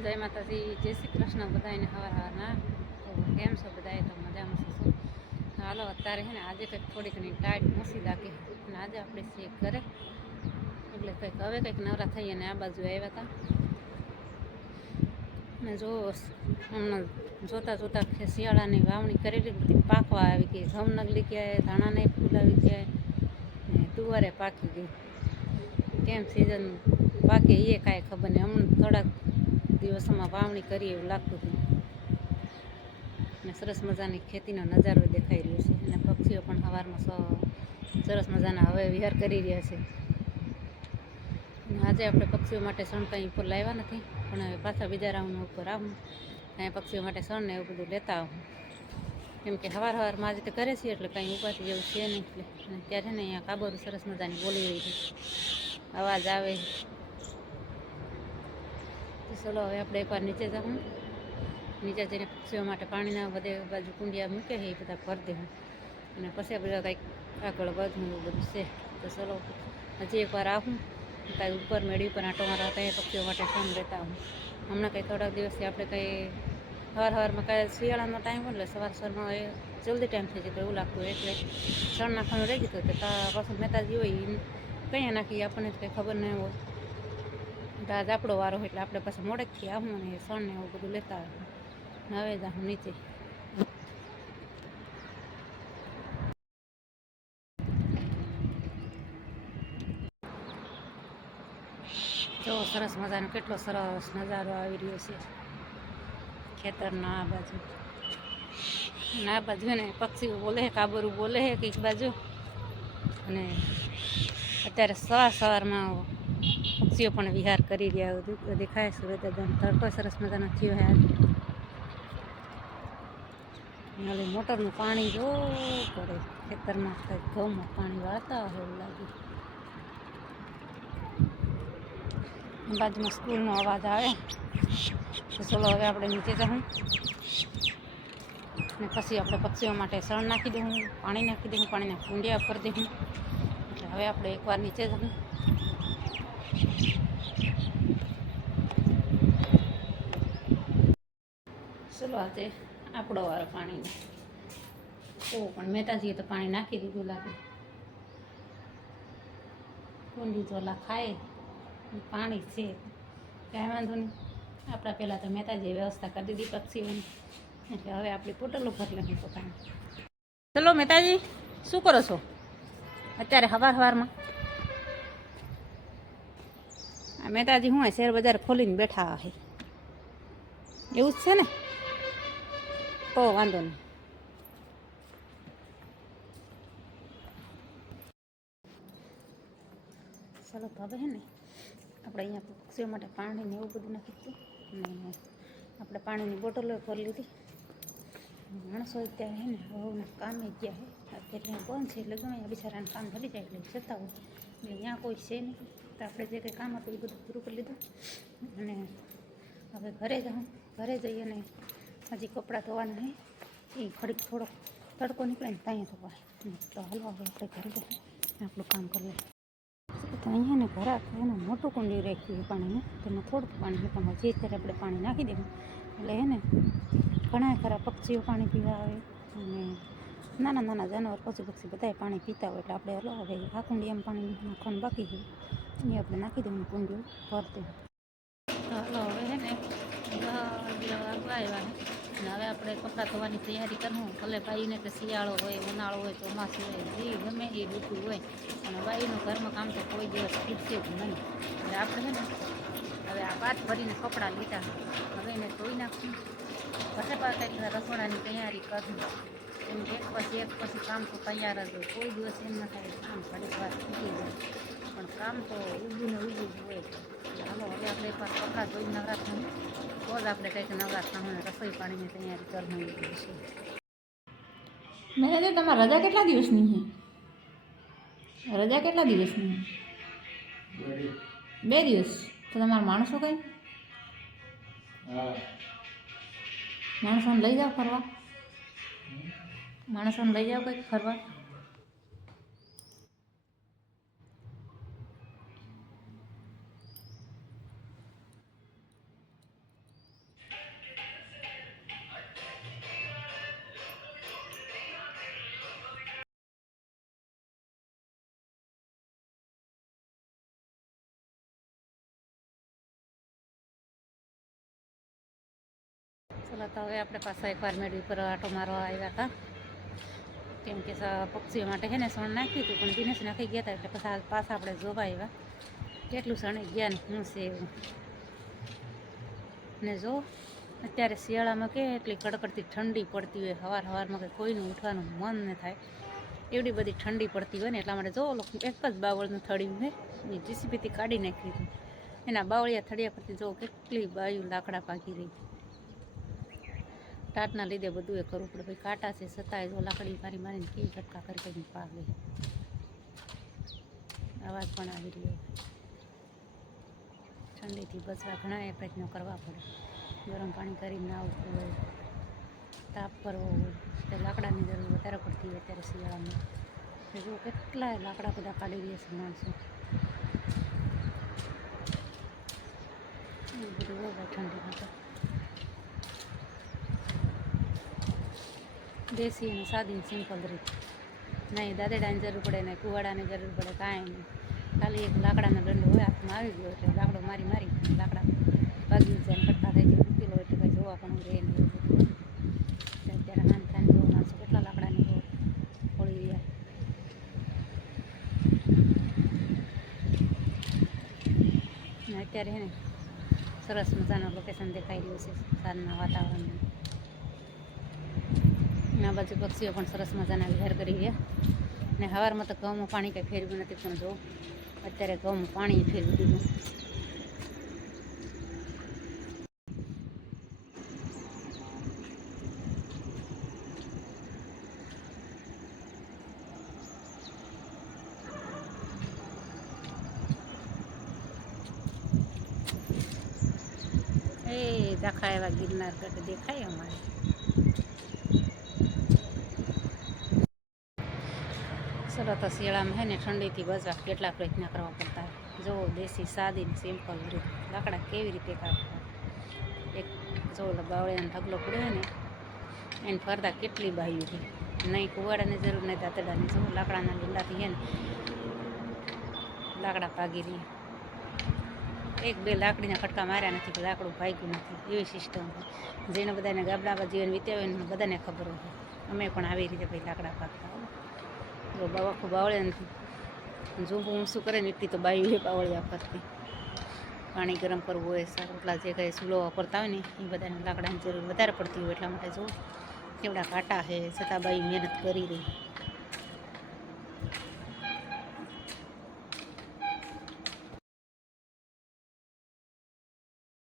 જય માતાજી, જય શ્રી કૃષ્ણ બધાને હવાર હવારના. તો કેમ છો બધાએ તો મજામાં છો હાલો, અત્યારે છે ને આજે કંઈક થોડીકની ટાઈટ મસી લાગી. અને આજે આપણે છીએ ઘરે. એટલે કંઈક હવે કંઈક નવરા થઈ અને આ બાજુ આવ્યા હતા ને જો હમણાં જોતાં જોતાં શિયાળાની વાવણી કરેલી બધી પાકવા આવી ગઈ. ઘઉં નગલી ક્યાંય ધાણાને ફૂલ આવી ગયા, ને તુવારે પાકી ગઈ. કેમ સિઝન પાકે એ કાંઈ ખબર નહીં. હમણાં થોડાક દિવસોમાં વાવણી કરીએ એવું લાગતું હતું. અને સરસ મજાની ખેતીનો નજારો દેખાઈ રહ્યો છે. અને પક્ષીઓ પણ સવારમાં સરસ મજાના હવે વિહાર કરી રહ્યા છે. અને આજે આપણે પક્ષીઓ માટે સણ કંઈ ઉપર લાવ્યા નથી. પણ હવે પાછા બીજા રાઉન્ડ ઉપર આવું. ત્યાં પક્ષીઓ માટે સણ ને એવું બધું લેતા આવું. કેમ કે સવાર સવારમાં આજે તો કરે છે એટલે કંઈ ઉપાથી જેવું છે નહીં. ત્યારે ને અહીંયા કાબરું સરસ મજાની બોલી રહી છે. અવાજ આવે. ચલો, હવે આપણે એકવાર નીચે જાઉં. નીચે જઈને પક્ષીઓ માટે પાણીના બધે બાજુ કુંડિયા મૂકે છે, એ બધા ભરી દેવું. અને પછી બધા કંઈક આગળ વધવું એવું બધું છે. તો ચલો, હજી એકવાર આવું. કાંઈ ઉપર મેળી ઉપર આંટો મારા ત્યાં પક્ષીઓ માટે કામ લેતા હું. હમણાં કંઈ થોડાક દિવસથી આપણે કંઈ સવાર સવારમાં કાંઈ શિયાળાનો ટાઈમ હોય એટલે સવાર સવારમાં જલ્દી ટાઈમ થઈ જતો એવું લાગતું એટલે સણ નાખવાનું રહી ગયું હતું કે તા પાછું મહેતાજી હોય એ કંઈ નાખીએ, આપણને કંઈ ખબર નહીં હોય. તો આજ આપણો વારો હોય એટલે આપણે પાછું મોડેકથી આવું અને સણ ને એવું બધું લેતા આવું હવે જાઉં નીચે. જો સરસ મજાનો, કેટલો સરસ નજારો આવી રહ્યો છે. ખેતરના આ બાજુ. અને આ બાજુ ને પક્ષીઓ બોલે છે, કાબરું બોલે છે કંઈક બાજુ. અને અત્યારે સવાર સવારમાં પક્ષીઓ પણ વિહાર કરી રહ્યા બધું દેખાય સુરત એકદમ તડકો સરસ મજાનો થયો છે. આજે અને ઓલી મોટરનું પાણી જો પડે. ખેતરમાં કંઈક ઘઉંમાં પાણી વાળતા હોય એવું લાગે. બાજુમાં સ્કૂલનો અવાજ આવે. તો ચલો હવે આપણે નીચે જવું ને પછી આપણે પક્ષીઓ માટે સણ નાખી દઉં. પાણી નાખી દઉં, પાણીના કુંડિયા ઉપર દઉં. એટલે હવે આપણે એકવાર નીચે જવું ચલો, આજે આપણો વારો પાણીનો. ઓ પણ મહેતાજીએ તો પાણી નાખી દીધું લાગે. કુંડી તો ઓલા ખાય, પાણી છે. કાંઈ વાંધો નહીં. આપણા પહેલાં તો મહેતાજીએ વ્યવસ્થા કરી દીધી પક્ષીઓની. એટલે હવે આપણી પોટલો ભરી લખી પોતાની ચલો, મહેતાજી, શું કરો છો? અત્યારે હવાર હવારમાં. આ મહેતાજી હું શેર બજાર ખોલીને બેઠા હે. એવું જ છે ને? તો વાંધો નહીં. ચાલો હવે હે ને, આપણે અહીંયા પક્ષીઓ માટે પાણી ને એવું બધું નાખી અને આપણે પાણીની બોટલો ભરી લીધી. માણસો અત્યારે હે ને હવે કામે ગયા છે અત્યારે બંધ છે? એટલે ગમે બિચારાને કામ ભરી જાય, એટલે જતા હોય. એટલે અહીંયા કોઈ છે નહીં. તો આપણે જે કંઈ કામ હતું એ બધું પૂરું કરી લીધું. અને હવે ઘરે જાઉં ઘરે જઈએ ને હજી કપડાં ધોવાના છે એ ઘડીક થોડોક તડકો નીકળે ને ત્યાં ધોવાય તો હાલો હવે આપણે ઘરે જઈએ. આપણું કામ કરીએ. તો અહીંયા ને ઘરાક એને મોટું કુંડી રાખ્યું પાણીનું. તેમાં થોડુંક પાણી પણ હજી અત્યારે આપણે પાણી નાખી દેવું. એટલે હે ને, ઘણા ખરા પક્ષીઓ પાણી પીવા આવે. અને નાના નાના જાનવર પશુ પક્ષી બધાએ પાણી પીતા હોય. એટલે આપણે હલો હવે આ કુંડીયામાં પાણી નાખવાનું બાકી છે. એ આપણે નાખી દેવું કુંડીઓ ભરતી. હલો હવે હે ને આવ્યા અને હવે આપણે કપડાં ધોવાની તૈયારી કરવું ભલે ભાઈને કે શિયાળો હોય, ઉનાળો હોય, ચોમાસું હોય જે ગમે એ ઋતુ હોય. અને ભાઈનું ઘરમાં કામ તો કોઈ દિવસ છૂટશે જ નહીં. એટલે આપણે છે ને, હવે આ પાત ભરીને કપડાં લીધા. હવે એને ધોઈ નાખશું. પછી કંઈક રસોડાની તૈયારી કરવું એમ એક પછી એક પછી કામ તો તૈયાર જ હોય. કોઈ દિવસ એમ ન થાય કામ ઘડીક વાર છૂટી પણ કામ તો ઊભું ને ઊભું જ હોય. હાલો, હવે આપણે એકવાર કપડાં ધોઈ નવરા થવું તો જ આપણે કંઈક નવરા થવું રસોઈ પાણીની તૈયારી કરવાની છે. મેનેજર તમારે રજા કેટલા દિવસની છે? રજા કેટલા દિવસની? બે દિવસ. તો તમારા માણસો કઈ? માણસોને લઈ જાઓ ફરવા. માણસોને લઈ જાઓ કંઈક ફરવા. ચાલો હવે આપણે પાછા એકવાર મેળવી પર આટો મારવા આવ્યા હતા. કેમ કે પક્ષીઓ માટે છે ને સણ નાખ્યું હતું, પણ દિનેશ નાખી ગયા હતા, એટલે પાછા પાછા આપણે જોવા આવ્યા. કેટલું સણે ગયા ને શું છે ને જો, અત્યારે શિયાળામાં કે એટલી કડકડતી ઠંડી પડતી હોય સવાર હવારમાં કે કોઈનું ઉઠવાનું મન ન થાય. એવડી બધી ઠંડી પડતી હોય ને, એટલા માટે જો લોકો એક જ બાવળનું થળિયું છે એ જીસીબીથી કાઢી નાખ્યું હતું. એના બાવળિયા થળિયા પરથી જો કેટલી બાયું લાકડા પાકી રહી. ટાટના લીધે બધું એ કરવું પડે. ભાઈ કાંટા છે છતાંય જો લાકડી મારી મારીને કેવી કટકા કરી કરીને લે અવાજ પણ આવી રહ્યો. ઠંડીથી બચવા ઘણા એ પ્રયત્નો કરવા પડે. ગરમ પાણી કરીને નાવવું હોય, તાપ કરવો હોય. તો લાકડાની જરૂર વધારે પડતી હોય અત્યારે શિયાળામાં. જો કેટલા લાકડા બધા કાઢી રહ્યા છે માણસો. બધું હોય ભાઈ ઠંડીમાં તો દેશી અને સાદી સિમ્પલ રીત. નહીં દાદેડાની જરૂર પડે, નહીં, કુવાડાની જરૂર પડે, કાંઈ નહીં. ખાલી એક લાકડાનો દંડો હોય, હાથમાં આવી ગયો એટલે લાકડો મારી મારી લાકડા ભાગી જાય કટકા થઈ જાય મૂકેલો એટલે કંઈ જોવા પણ રહે નહીં. હોય. અત્યારે હાન થાન જોવા માણસો કેટલા લાકડાની જો ફોડી રહ્યા અત્યારે હે ને, સરસ મજાનું લોકેશન દેખાઈ રહ્યું છે, સાંજના વાતાવરણમાં. આ બાજુ પક્ષીઓ પણ સરસ મજાના વિહાર કરી ગયા. ને હવારમાં તો ઘઉંમાં પાણી કંઈ ફેરવ્યું નથી, પણ જો અત્યારે ઘઉંમાં પાણી ફેરવી દીધું. એ દેખાય એવા ગિરનાર કટ દેખાય અમારે ચલો તો શિયાળામાં હે ને ઠંડીથી બચવા કેટલા પ્રયત્ન કરવા પડતા જો દેશી સાદી સિમ્પલ રીત. લાકડા કેવી રીતે કાપવા? એક જો બાવળિયાનો ઢગલો પડ્યો ને, એને ફરતા કેટલી બાયું છે. નહીં કુવાડાની જરૂર, નહીં દાંતડાની જો લાકડાના લીંડાથી હે ને લાકડા ભાગી રહી એક બે લાકડીના ખટકા માર્યા નથી કે લાકડું ભાગ્યું નથી. એવી સિસ્ટમ છે. જેને બધાને ગામડામાં જીવન વિત્યા ને બધાને ખબર હોય. અમે પણ આવી રીતે ભાઈ લાકડા પાકતા જો બાવા ખૂબ આવડે નથી ઝૂંપું શું કરે ને એટલી તો બાયું એ પાવળી ફરતી પાણી ગરમ કરવું હોય સારું એટલા જે કંઈ ચૂલો વાપરતા હોય ને, એ બધાને લાકડાની જરૂર વધારે પડતી હોય એટલા માટે જો કેવડા કાંટા છે, છતાં બાઈ મહેનત કરી રહી.